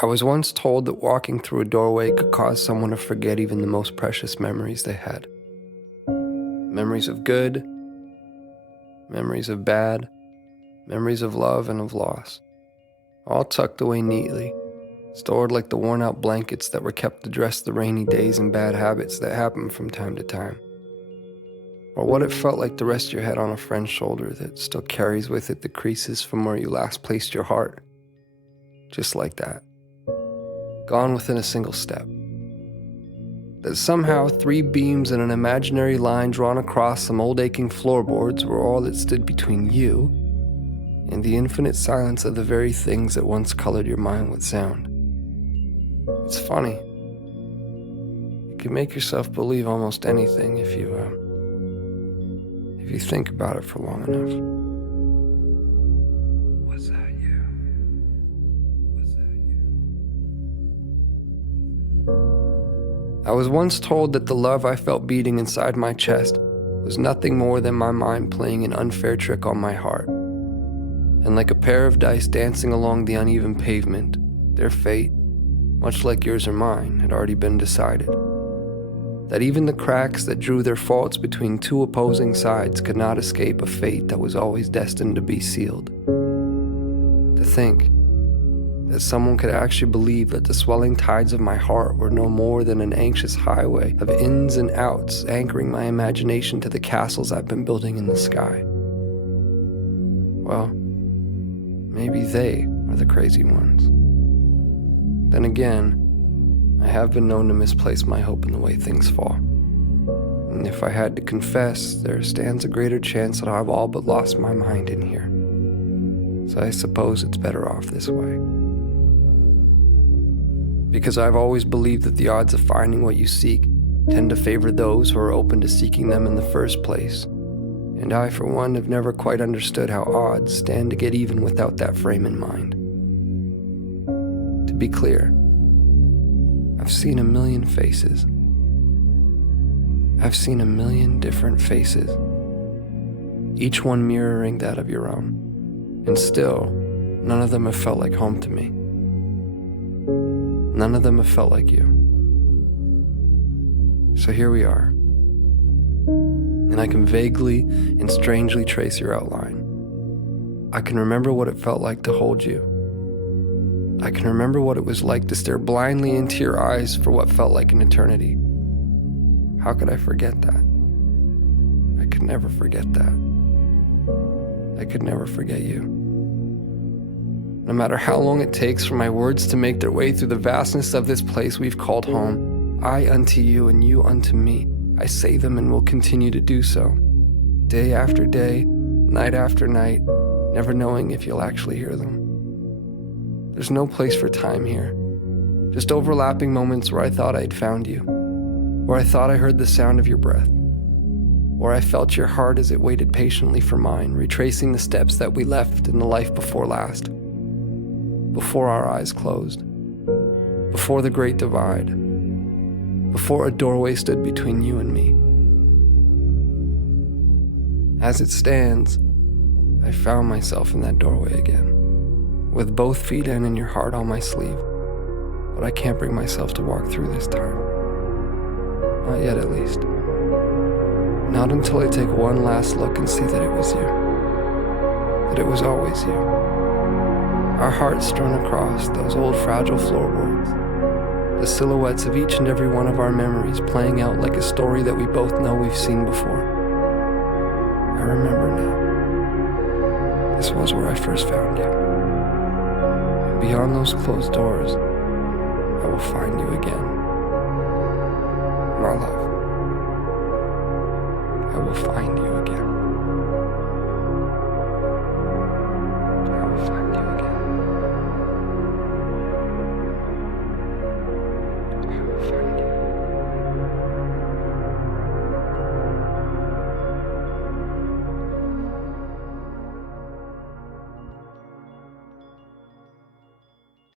I was once told that walking through a doorway could cause someone to forget even the most precious memories they had. Memories of good, memories of bad, memories of love and of loss, all tucked away neatly, stored like the worn-out blankets that were kept to dress the rainy days and bad habits that happen from time to time. Or what it felt like to rest your head on a friend's shoulder that still carries with it the creases from where you last placed your heart. Just like that. Gone within a single step. That somehow 3 beams and an imaginary line drawn across some old aching floorboards were all that stood between you and the infinite silence of the very things that once colored your mind with sound. It's funny. You can make yourself believe almost anything if you think about it for long enough. Was that you? Was that you? I was once told that the love I felt beating inside my chest was nothing more than my mind playing an unfair trick on my heart. And like a pair of dice dancing along the uneven pavement, their fate, much like yours or mine, had already been decided. That even the cracks that drew their faults between 2 opposing sides could not escape a fate that was always destined to be sealed. To think that someone could actually believe that the swelling tides of my heart were no more than an anxious highway of ins and outs anchoring my imagination to the castles I've been building in the sky. Well, maybe they are the crazy ones. Then again, I have been known to misplace my hope in the way things fall. And if I had to confess, there stands a greater chance that I've all but lost my mind in here. So I suppose it's better off this way. Because I've always believed that the odds of finding what you seek tend to favor those who are open to seeking them in the first place. And I, for one, have never quite understood how odds stand to get even without that frame in mind. To be clear, I've seen a million faces. I've seen a million different faces, each one mirroring that of your own. And still, none of them have felt like home to me. None of them have felt like you. So here we are. And I can vaguely and strangely trace your outline. I can remember what it felt like to hold you. I can remember what it was like to stare blindly into your eyes for what felt like an eternity. How could I forget that? I could never forget that. I could never forget you. No matter how long it takes for my words to make their way through the vastness of this place we've called home, I unto you and you unto me, I say them and will continue to do so. Day after day, night after night, never knowing if you'll actually hear them. There's no place for time here. Just overlapping moments where I thought I'd found you, where I thought I heard the sound of your breath, where I felt your heart as it waited patiently for mine, retracing the steps that we left in the life before last, before our eyes closed, before the great divide, before a doorway stood between you and me. As it stands, I found myself in that doorway again, with both feet in and your heart on my sleeve. But I can't bring myself to walk through this time. Not yet, at least. Not until I take one last look and see that it was you. That it was always you. Our hearts strewn across those old fragile floorboards. The silhouettes of each and every one of our memories playing out like a story that we both know we've seen before. I remember now. This was where I first found you. Beyond those closed doors, I will find you again. My love, I will find you again.